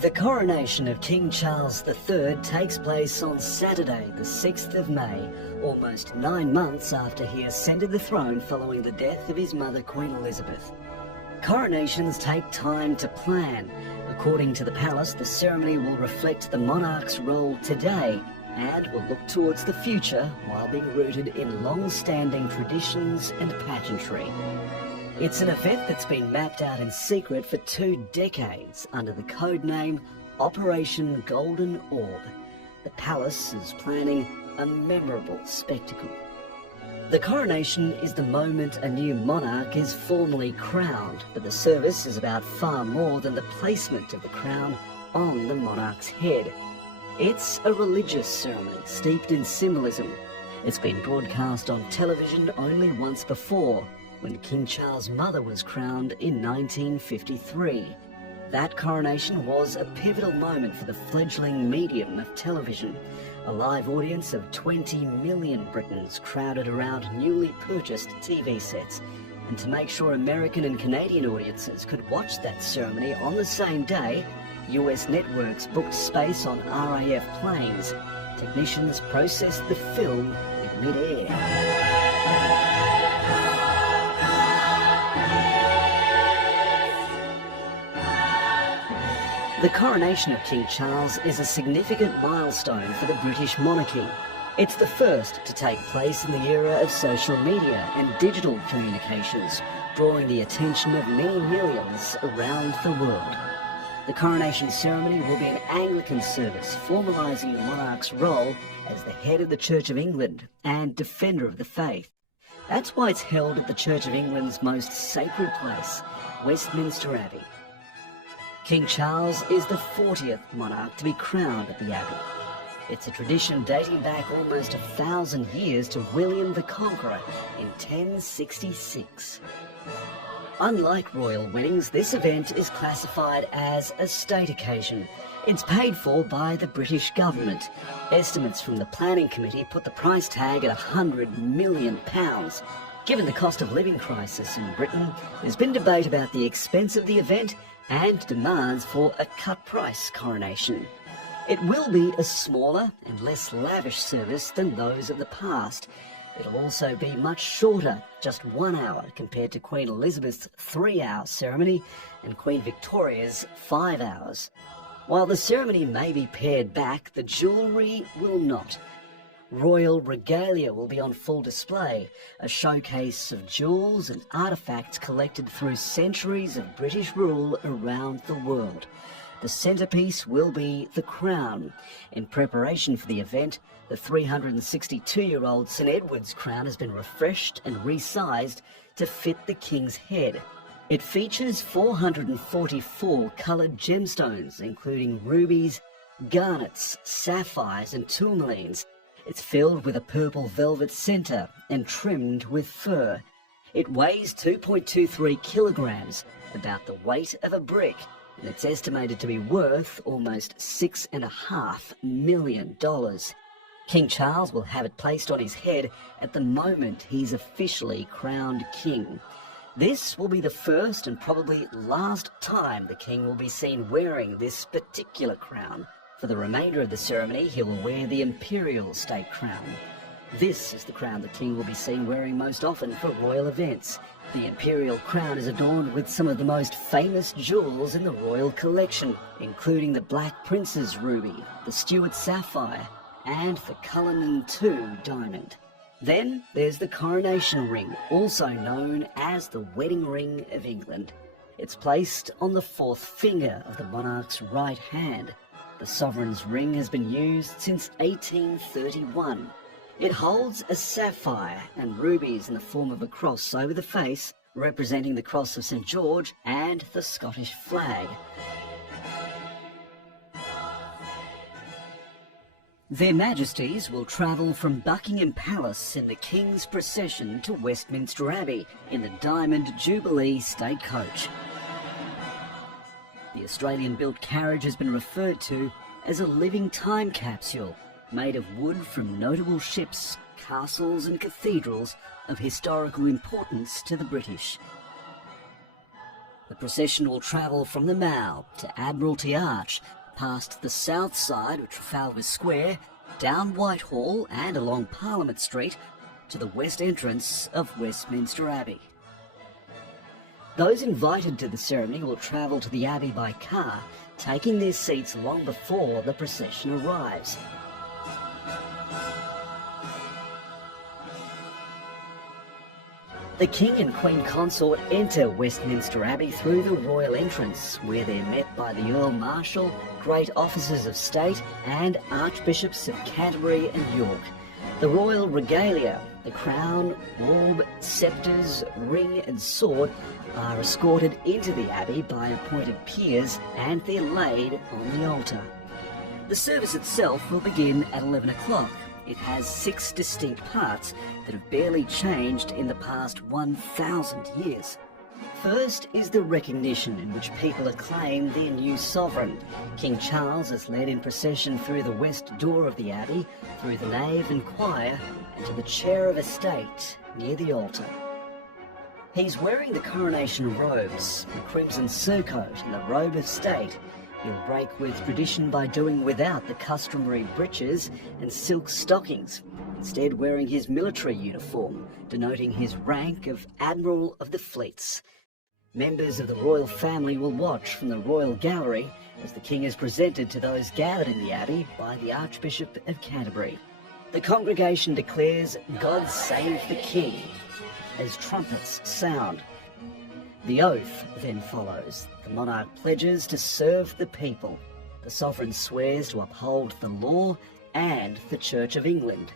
The coronation of King Charles III takes place on Saturday, the 6th of May, almost 9 months after he ascended the throne following the death of his mother, Queen Elizabeth. Coronations take time to plan. According to the palace, the ceremony will reflect the monarch's role today and will look towards the future while being rooted in long-standing traditions and pageantry. It's an event that's been mapped out in secret for 2 decades under the code name Operation Golden ORB. The palace is planning a memorable spectacle. The coronation is the moment a new monarch is formally crowned, but the service is about far more than the placement of the crown on the monarch's head. It's a religious ceremony steeped in symbolism. It's been broadcast on television only once before, when King Charles' mother was crowned in 1953. That coronation was a pivotal moment for the fledgling medium of television. A live audience of 20 million Britons crowded around newly purchased TV sets. And to make sure American and Canadian audiences could watch that ceremony on the same day, US networks booked space on RAF planes. Technicians processed the film in mid-air. The coronation of King Charles is a significant milestone for the British monarchy. It's the first to take place in the era of social media and digital communications, drawing the attention of many millions around the world. The coronation ceremony will be an Anglican service, formalising the monarch's role as the head of the Church of England and defender of the faith. That's why it's held at the Church of England's most sacred place, Westminster Abbey. King Charles is the 40th monarch to be crowned at the Abbey. It's a tradition dating back almost 1,000 years to William the Conqueror in 1066. Unlike royal weddings, this event is classified as a state occasion. It's paid for by the British government. Estimates from the planning committee put the price tag at £100 million. Given the cost of living crisis in Britain, there's been debate about the expense of the event and demands for a cut-price coronation. It will be a smaller and less lavish service than those of the past. It'll also be much shorter, just 1 hour compared to Queen Elizabeth's 3-hour ceremony and Queen Victoria's 5 hours. While the ceremony may be pared back, the jewellery will not. Royal regalia will be on full display, a showcase of jewels and artefacts collected through centuries of British rule around the world. The centrepiece will be the crown. In preparation for the event, the 362-year-old St Edward's crown has been refreshed and resized to fit the King's head. It features 444 coloured gemstones, including rubies, garnets, sapphires and tourmalines. It's filled with a purple velvet centre and trimmed with fur. It weighs 2.23 kilograms, about the weight of a brick, and it's estimated to be worth almost $6.5 million. King Charles will have it placed on his head at the moment he's officially crowned king. This will be the first and probably last time the king will be seen wearing this particular crown. For the remainder of the ceremony, he will wear the imperial state crown. This is the crown the king will be seen wearing most often for royal events. The imperial crown is adorned with some of the most famous jewels in the royal collection, including the Black Prince's ruby, the Stuart sapphire, and the Cullinan II diamond. Then there's the coronation ring, also known as the wedding ring of England. It's placed on the 4th finger of the monarch's right hand. The sovereign's ring has been used since 1831. It holds a sapphire and rubies in the form of a cross over the face, representing the cross of St George and the Scottish flag. Their Majesties will travel from Buckingham Palace in the King's procession to Westminster Abbey in the Diamond Jubilee State Coach. The Australian-built carriage has been referred to as a living time capsule made of wood from notable ships, castles and cathedrals of historical importance to the British. The procession will travel from the Mall to Admiralty Arch, past the south side of Trafalgar Square, down Whitehall and along Parliament Street to the west entrance of Westminster Abbey. Those invited to the ceremony will travel to the Abbey by car, taking their seats long before the procession arrives. The King and Queen Consort enter Westminster Abbey through the royal entrance, where they're met by the Earl Marshal, great officers of state and Archbishops of Canterbury and York. The royal regalia, the crown, orb, sceptres, ring and sword, are escorted into the Abbey by appointed peers, and they're laid on the altar. The service itself will begin at 11 o'clock. It has 6 distinct parts that have barely changed in the past 1,000 years. First is the recognition, in which people acclaim their new sovereign. King Charles is led in procession through the west door of the Abbey, through the nave and choir, and to the chair of estate near the altar. He's wearing the coronation robes, the crimson surcoat and the robe of state. He'll break with tradition by doing without the customary breeches and silk stockings, instead wearing his military uniform, denoting his rank of Admiral of the Fleets. Members of the royal family will watch from the royal gallery as the King is presented to those gathered in the Abbey by the Archbishop of Canterbury. The congregation declares, "God save the King," as trumpets sound. The oath then follows. The monarch pledges to serve the people. The sovereign swears to uphold the law and the Church of England.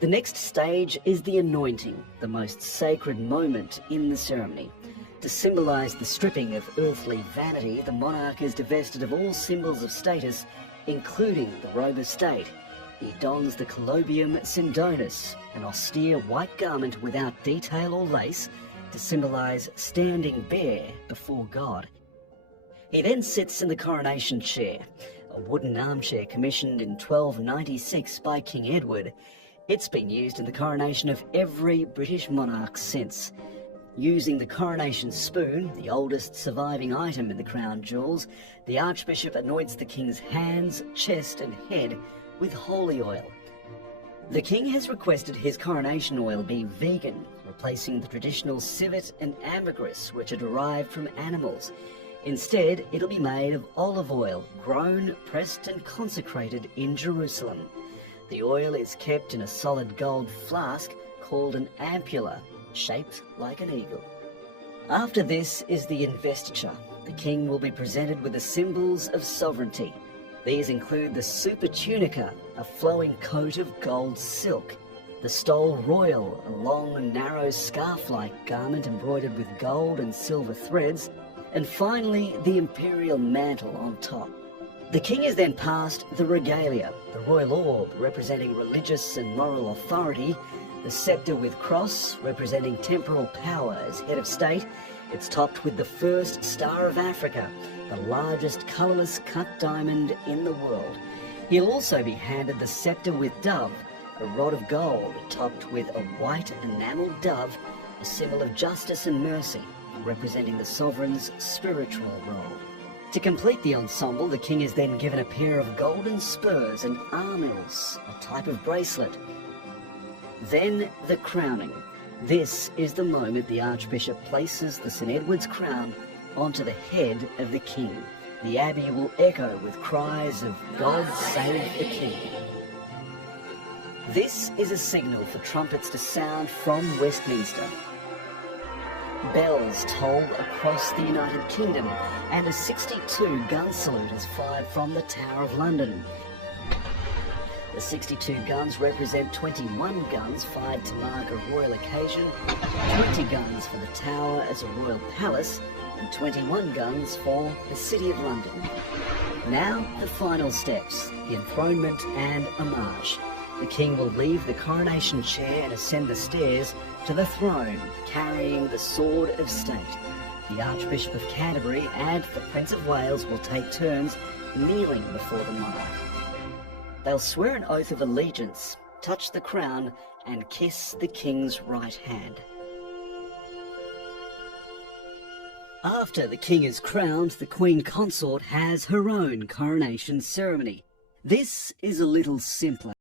The next stage is the anointing, the most sacred moment in the ceremony. To symbolise the stripping of earthly vanity, the monarch is divested of all symbols of status, including the robe of state. He dons the colobium sindonis, an austere white garment without detail or lace, to symbolise standing bare before God. He then sits in the coronation chair, a wooden armchair commissioned in 1296 by King Edward. It's been used in the coronation of every British monarch since. Using the coronation spoon, the oldest surviving item in the crown jewels, the Archbishop anoints the King's hands, chest and head with holy oil. The King has requested his coronation oil be vegan, replacing the traditional civet and ambergris, which are derived from animals. Instead, it'll be made of olive oil, grown, pressed and consecrated in Jerusalem. The oil is kept in a solid gold flask called an ampulla, shaped like an eagle. After this is the investiture. The King will be presented with the symbols of sovereignty. These include the super tunica, a flowing coat of gold silk, the stole royal, a long, narrow scarf-like garment embroidered with gold and silver threads, and finally the imperial mantle on top. The King is then passed the regalia, the royal orb representing religious and moral authority, the sceptre with cross representing temporal power as head of state. It's topped with the first Star of Africa, the largest colourless cut diamond in the world. He'll also be handed the sceptre with dove, a rod of gold topped with a white enamelled dove, a symbol of justice and mercy, representing the sovereign's spiritual role. To complete the ensemble, the King is then given a pair of golden spurs and armills, a type of bracelet. Then the crowning. This is the moment the Archbishop places the St Edward's crown onto the head of the King. The Abbey will echo with cries of "God save the King." This is a signal for trumpets to sound from Westminster. Bells toll across the United Kingdom, and a 62-gun salute is fired from the Tower of London. The 62 guns represent 21 guns fired to mark a royal occasion, 20 guns for the Tower as a royal palace, and 21 guns for the City of London. Now, the final steps, the enthronement and homage. The King will leave the coronation chair and ascend the stairs to the throne, carrying the sword of state. The Archbishop of Canterbury and the Prince of Wales will take turns kneeling before the monarch. They'll swear an oath of allegiance, touch the crown, and kiss the King's right hand. After the king is crowned, the queen consort has her own coronation ceremony. This is a little simpler.